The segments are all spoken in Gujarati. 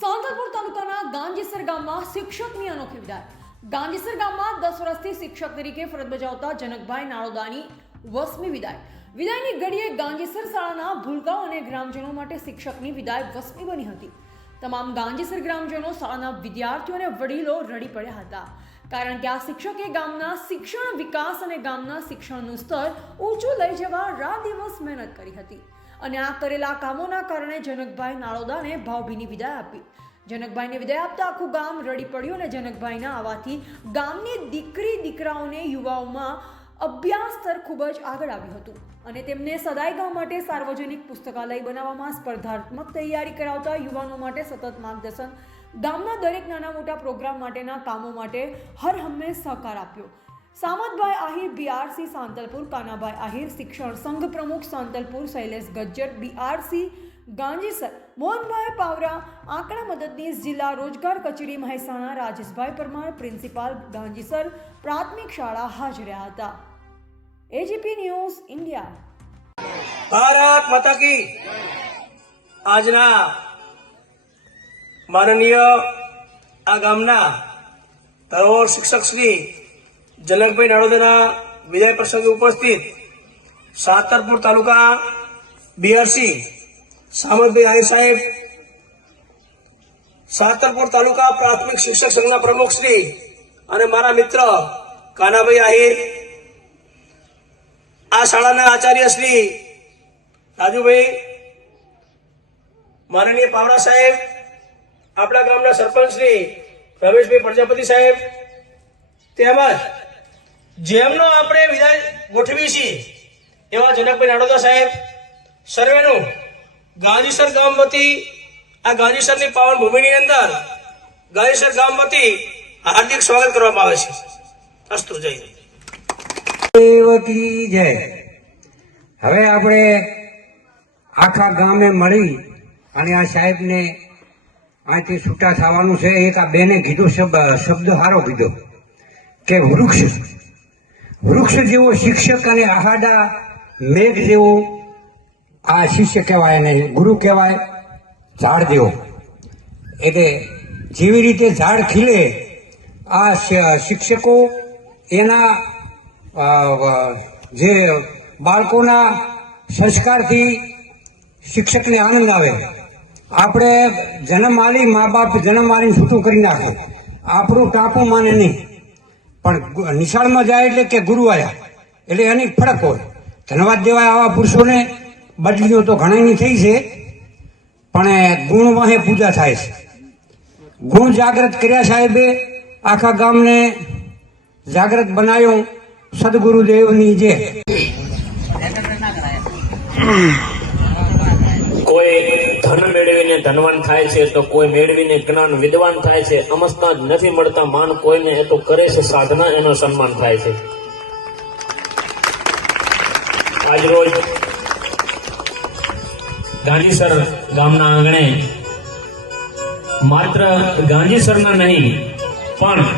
સાંતલપુર તાલુકાના ગાંજીસર ગામમાં શિક્ષકની અનોખી વિદાય। ગાંજીસર ગામમાં 10 વર્ષથી શિક્ષક તરીકે ફરજ બજાવતા જનકભાઈ નાળોદાની 20મી વિદાય। વિદાયની ઘડીએ ગાંજીસર શાળાના ભૂલકાઓ અને ગ્રામજનો માટે શિક્ષકની વિદાય 20મી બની હતી। તમામ ગાંજીસર ગ્રામજનો, શાળાના વિદ્યાર્થીઓ અને વડીલો રડી પડ્યા હતા, કારણ કે આ શિક્ષકે ગામના શિક્ષણ વિકાસ અને ગામના શિક્ષણનું સ્તર ઊંચું લઈ જવા રાત દિવસ મહેનત કરી હતી અને આ કરેલા કામોના કારણે જનકભાઈ નાળોદાને ભાવભીની વિદાય આપી। જનકભાઈને વિદાય આપતા આખું ગામ રડી પડ્યું અને જનકભાઈના આવવાથી ગામની દીકરી દીકરાઓને, યુવાઓમાં અભ્યાસ સ્તર ખૂબ જ આગળ આવ્યું હતું અને તેમને સદાય ગામ માટે સાર્વજનિક પુસ્તકાલય બનાવવામાં સ્પર્ધાત્મક તૈયારી કરાવતા યુવાનો માટે સતત માર્ગદર્શન, ગામના દરેક નાના મોટા પ્રોગ્રામ માટેના કામો માટે હર હંમેશ સહકાર આપ્યો। સામતભાઈ આહિર બીઆરસી સાંતલપુર, કાનાભાઈ આહિર શિક્ષણ સંઘ પ્રમુખ સાંતલપુર, શૈલેષ ગજ્જર બીઆરસી ગાંજીસર, મોહનભાઈ પાવરા આંકડા મદદનીશ જિલ્લા રોજગાર કચેરી મહેસાણા, રાજેશભાઈ પરમાર પ્રિન્સિપાલ ગાંજીસર પ્રાથમિક શાળા હાજર રહ્યા હતા। AGP news India. ભારત માતા કી। આજના માનનીય આ ગામના તરોવર શિક્ષક શ્રી જનકભાઈ નાળોદાના વિદાય પ્રસંગે ઉપસ્થિત સાંતલપુર તાલુકા બીઆરસી સામતભાઈ આહિર સાહેબ, સાંતલપુર તાલુકા પ્રાથમિક શિક્ષક સંઘના પ્રમુખ શ્રી અને મારા મિત્ર કાનાભાઈ આહિર, આ શાળાના આચાર્ય શ્રી રાજુભાઈ, માનનીય પાવરા સાહેબ, આપણા ગામના સરપંચ શ્રી રમેશભાઈ પ્રજાપતિ સાહેબ, તેમજ જેમનો આપણે વિદાય ગોઠવી છીએ એવા જનકભાઈ નાળોદા સાહેબ, સર્વેનું ગાંજીસર ગામ વતી આ ગાંજીસરની પાવન ભૂમિની અંદર ગાંજીસર ગામ વતી હાર્દિક સ્વાગત કરવામાં આવે છે। અસ્તુ જય દેવકી જય। હવે આપણે આખા ગામે મળી અને આ સાહેબને અહીંથી છૂટા થવાનું છે। એક આ બેને કીધું શબ્દ સારો કીધો કે વૃક્ષ જેવો શિક્ષક અને આહાડા મેઘ જેવો આ શિષ્ય કહેવાય અને ગુરુ કહેવાય ઝાડ જેવો। એટલે જેવી રીતે ઝાડ ખીલે આ શિક્ષકો એના જે બાળકોના સંસ્કારથી શિક્ષકને આનંદ આવે। આપણે જન્મ આલી, મા બાપ જન્મ આલીને છૂટું કરી નાખે, આપણું ટાપું માને નહીં, પણ નિશાળમાં જાય એટલે કે ગુરુ આવ્યા એટલે એની ફરક હોય। ધન્યવાદ દેવાય આવા પુરુષોને। બદલીઓ તો ઘણાની થઈ છે, પણ ગુણમાં પૂજા થાય છે। ગુણ જાગૃત કર્યા સાહેબે, આખા ગામને જાગૃત બનાવ્યો। સદગુરુદેવની જય। કોઈ ધન મેળવીને ધનવાન થાય છે તો કોઈ મેળવીને જ્ઞાન વિદ્વાન થાય છે। અમસ્તા જ નથી મળતા માન કોઈને, એ તો કરે છે સાધના, એનો સન્માન થાય છે। આજ રોજ ગાંજીસર ગામના આંગણે માત્ર ગાંજીસરના નહીં પણ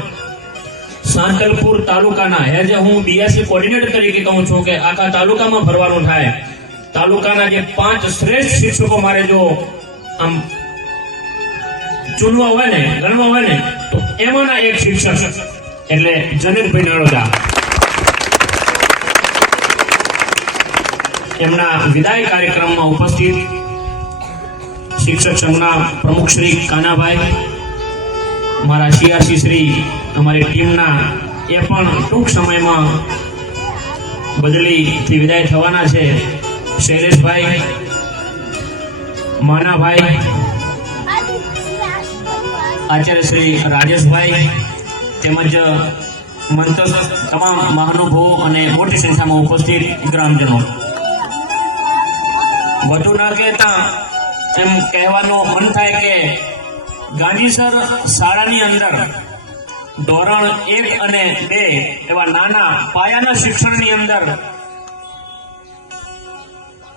સાંતલપુર તાલુકાના, એઝ એ હું બીએસસી કોર્ડિનેટર તરીકે કહું છું કે આખા તાલુકામાં ફરવાનું થાય। તાલુકાના જે 5 શ્રેષ્ઠ શિક્ષકો મારે જો આમ ચૂનવા હોય ને, ગણવા હોય ને, તો એમાંના એક શિક્ષક એટલે જનકભાઈ નાળોદા। એમના વિદાય કાર્યક્રમમાં ઉપસ્થિત શિક્ષક સંઘના પ્રમુખ શ્રી કાનાભાઈ, મારા સીઆરસી શ્રી, અમારી ટીમના એ પણ ટૂંક સમયમાં બદલીથી વિદાય થવાના છે। શૈલેષભાઈ, માનાભાઈ, આચાર્ય શ્રી રાજેશભાઈ તેમજ મંતસ તમામ મહાનુભાવો અને મોટી સંખ્યામાં ઉપસ્થિત ગ્રામજનો। વધુ ના કહેતા એમ કહેવાનું મન થાય કે ગાંજીસર શાળાની અંદર ધોરણ 1 અને 2 એવા નાના પાયાના શિક્ષણની અંદર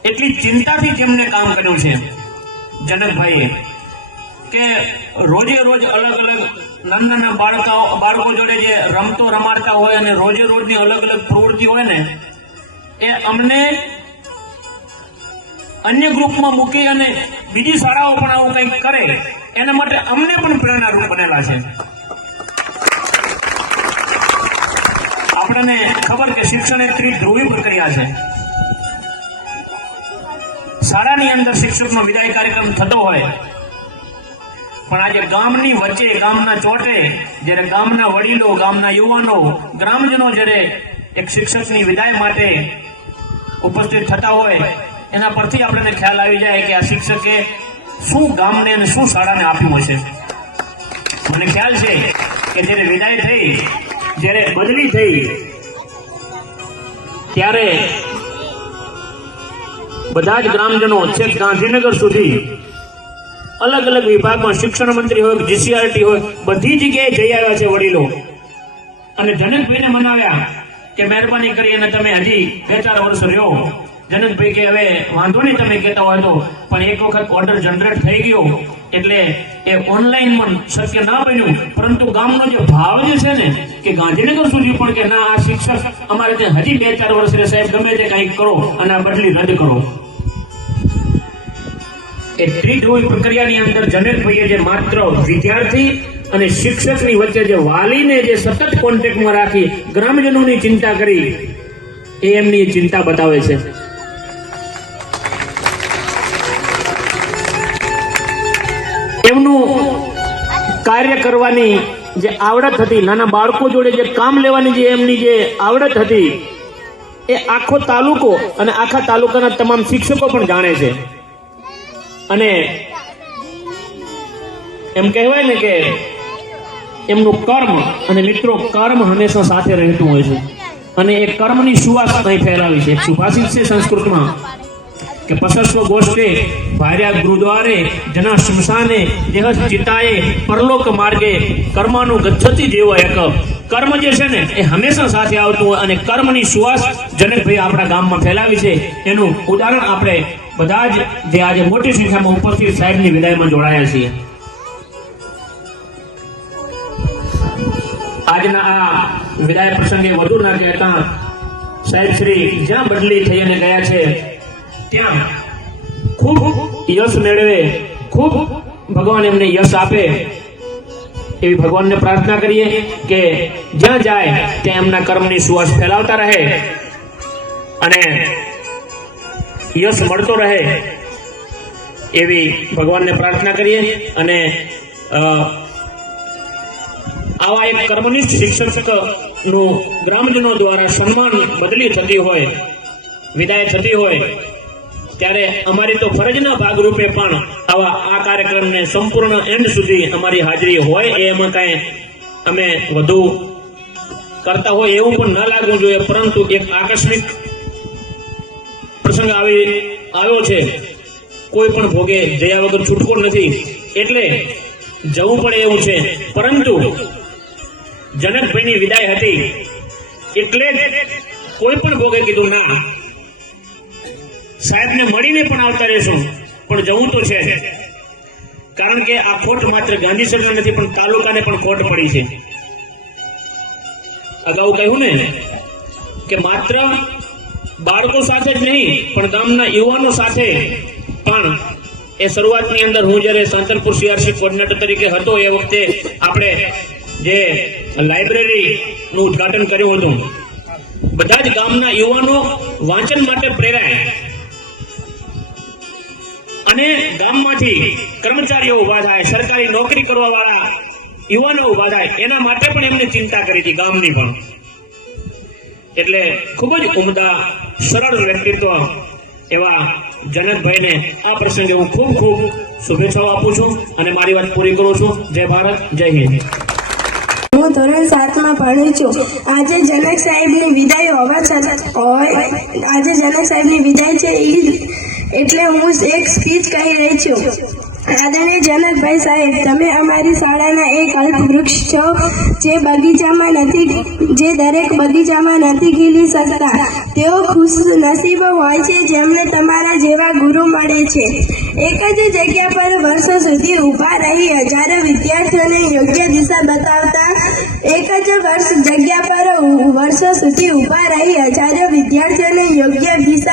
એટલી ચિંતાથી કેમને કામ કર્યું છે જનકભાઈએ કે રોજે રોજ અલગ અલગ નાના બાળકો જોડે જે રમતો રમાડતા હોય અને રોજે રોજની અલગ અલગ પ્રવૃત્તિ હોય ને, એ અમને અન્ય ગ્રુપમાં મૂકી અને બીજી શાળાઓ પણ આવું કંઈક કરે, એના માટે અમને પણ પ્રેરણારૂપ બનેલા છે. આપણને ખબર કે શિક્ષણ એક ત્રિધ્રુવી પ્રક્રિયા છે. શાળાની અંદર શિક્ષકનો વિદાય કાર્યક્રમ થતો હોય, પણ આજે ગામની વચ્ચે, ગામના ચોટે જ્યારે ગામના વડીલો, ગામના યુવાનો, ગ્રામજનો જ્યારે એક શિક્ષકની વિદાય માટે ઉપસ્થિત થતા હોય, એના પરથી આપણને ખ્યાલ આવી જાય કે આ શિક્ષકે શું ગામને અને શું શાળાને આપ્યું હશે. મને ખ્યાલ છે કે જ્યારે વિદાય થઈ, જ્યારે બદલી થઈ, ત્યારે બધા જ ગ્રામજનો છેક ગાંધીનગર સુધી અલગ અલગ વિભાગમાં, શિક્ષણ મંત્રી હોય, જીસીઆરટી હોય, બધી જગ્યાએ જઈ આવ્યા છે વડીલો, અને જનકભાઈને મનાવ્યા કે મહેરબાની કરી અને તમે હજી 2-4 વર્ષ રહ્યો. જનકભાઈ કે હવે વાંધો નહીં તમે કહેતા હોય તો, પણ એક વખત ઓર્ડર જનરેટ થઈ ગયો એટલે એ ઓનલાઈન પણ શક્ય ના બન્યું. પરંતુ ગામનો જે ભાવ જે છે ને, કે ગાંધીનગર સુધી પણ કે ના, આ શિક્ષક અમારે ત્યાં હજી 2-4 વર્ષ રહે, સાહેબ ગમે તે કંઈક કરો અને આ બદલી રદ કરો. એ ત્રિધ્રુવી પ્રક્રિયાની અંદર જનકભાઈએ જે માત્ર વિદ્યાર્થી અને શિક્ષકની વચ્ચે જે વાલીને જે સતત કોન્ટેક્ટમાં રાખી ગ્રામજનોની ચિંતા કરી, એ એમની ચિંતા બતાવે છે. એમનું કાર્ય કરવાની જે આવડત હતી, નાના બાળકો જોડે જે કામ લેવાની જે એમની જે આવડત હતી, એ આખો તાલુકો અને આખા તાલુકાના તમામ શિક્ષકો પણ જાણે છે. અને એમ કહેવાય ને કે એમનું કર્મ, અને મિત્રો કર્મ હંમેશા સાથે રહેતું હોય છે, અને એ કર્મની સુવાસ અહીં ફેલાવી છે. એક સુભાષિત છે સંસ્કૃતમાં કે પસસ્વ ગોષ્ઠે ભાર્યા ગુરુદ્વારે જના શમશાને દેહ ચિતાએ પરલોક માર્ગે કર્માનું ગચ્છતિ જેવો એક કર્મ જે છે ને, એ હંમેશા સાથે આવતું હોય, અને કર્મની સુવાસ જનકભાઈ આપણા ગામમાં ફેલાવી છે. એનું ઉદાહરણ આપણે બધા જ જે આજે મોટી સંખ્યામાં ઉપસ્થિત સાહેબની વિદાયમાં જોડાયા છીએ. આજના આ વિદાય પ્રસંગે વધુ ના કહેતા, સાહેબ શ્રી જ્યાં બદલી થઈ અને ગયા છે ત્યાં ખૂબ યશ મેળવે, ખૂબ ભગવાન એમને યશ આપે એવી ભગવાનને પ્રાર્થના કરીએ કે જ્યાં જાય ત્યાં એમના કર્મની સુવાસ ફેલાવતા રહે અને યશ મળતો રહે એવી ભગવાનને પ્રાર્થના કરીએ. અને આવા એક કર્મનિષ્ઠ શિક્ષકનું ગ્રામજનો દ્વારા સન્માન બદલી થતી હોય, વિદાય થતી હોય, ત્યારે અમારી તો ફરજના ભાગરૂપે પણ આવા આ કાર્યક્રમને સંપૂર્ણ એન્ડ સુધી અમારી હાજરી હોય. એમાં કાંઈ અમે વધુ કરતા હોય એવું પણ ન લાગવું જોઈએ, પરંતુ એક આકસ્મિક પ્રસંગ આવ્યો છે, કોઈ પણ ભોગે જયા વગર છૂટકો નથી, એટલે જવું પડે એવું છે. પરંતુ જનકભાઈની વિદાય હતી એટલે કોઈ પણ ભોગે કીધું ના, સાહેબને મળીને પણ આવતા રહેશું, પણ જવું તો છે. કારણ કે આ ખોટ માત્ર ગાંધીસરના નથી, પણ તાલુકાને પણ ખોટ પડી છે. અગાઉ કહ્યું ને કે માત્ર બાળકો સાથે જ નહીં, પણ ગામના યુવાનો સાથે પણ એ શરૂઆતની અંદર હું જ્યારે સાંતલપુર સીઆરસી કોર્ડિનેટર તરીકે હતો એ વખતે આપણે જે લાઇબ્રેરીનું ઉદ્ઘાટન કર્યું હતું, બધા જ ગામના યુવાનો વાંચન માટે પ્રેરાય અને ગામમાંથી કર્મચારીઓ ઉભા થાય, સરકારી નોકરી કરવા વાળા યુવાનો ઉભા થાય, એના માટે પણ એમને ચિંતા કરી હતી ગામની પણ. એટલે ખૂબ જ ઉમદા સરળ વ્યક્તિત્વ એવા જનકભાઈને આ પ્રસંગે હું ખૂબ ખૂબ શુભેચ્છાઓ આપું છું અને મારી વાત પૂરી કરું છું. જય ભારત, જય હિન્દ. હું ધોરણ 7માં ભણું છું. આજે જનક સાહેબની વિદાય આજે જનક સાહેબની વિદાય છે, એટલે હું એક સ્પીચ કહી રહી છું. આદરણીય જનકભાઈ સાહેબ, તમે અમારી શાળાના એક અલ્પવૃક્ષ છો, જે દરેક બગીચામાં નથી ખીલી શકતા. તેઓ ખુશનસીબ હોય છે જેમને તમારા જેવા ગુરુ મળે છે. એક જ જગ્યા પર વર્ષો સુધી ઊભા રહી હજારો વિદ્યાર્થીઓને યોગ્ય દિશા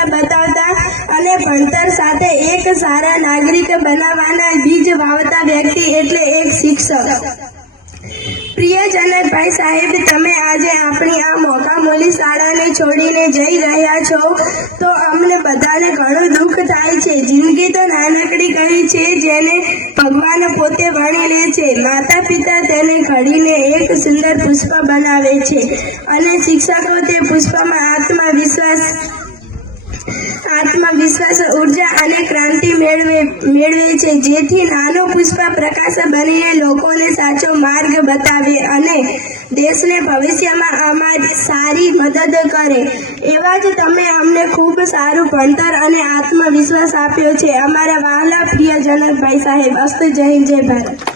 બતાવતા અને ભણતર સાથે એક સારા નાગરિક બનાવવાના બીજ વાવતા વ્યક્તિ એટલે એક શિક્ષક. પ્રિય જનકભાઈ સાહેબ, તમે આજે આપણી આ મોકામોલી શાળાને છોડીને જઈ રહ્યા છો તો અમને બધાને ઘણું દુઃખ થાય છે. જિંદગી તો નાનકડી કહી છે જેને ભગવાન પોતે વણી લે છે. માતા પિતા તેને ઘડીને એક સુંદર પુષ્પ બનાવે છે અને શિક્ષકો તે પુષ્પમાં આત્મવિશ્વાસ, ઉર્જા અને ક્રાંતિ મેળવે છે, જેથી નાનું પુષ્પ પ્રકાશ બનીને લોકોને સાચો માર્ગ બતાવે અને દેશને ભવિષ્યમાં અમારી સારી મદદ કરે. એવા જ તમે અમને ખૂબ સારું ભણતર અને આત્મવિશ્વાસ આપ્યો છે. અમારા વહાલા પ્રિય જનકભાઈ સાહેબ. અસ્તુ. જય હિન્દ, જય ભારત.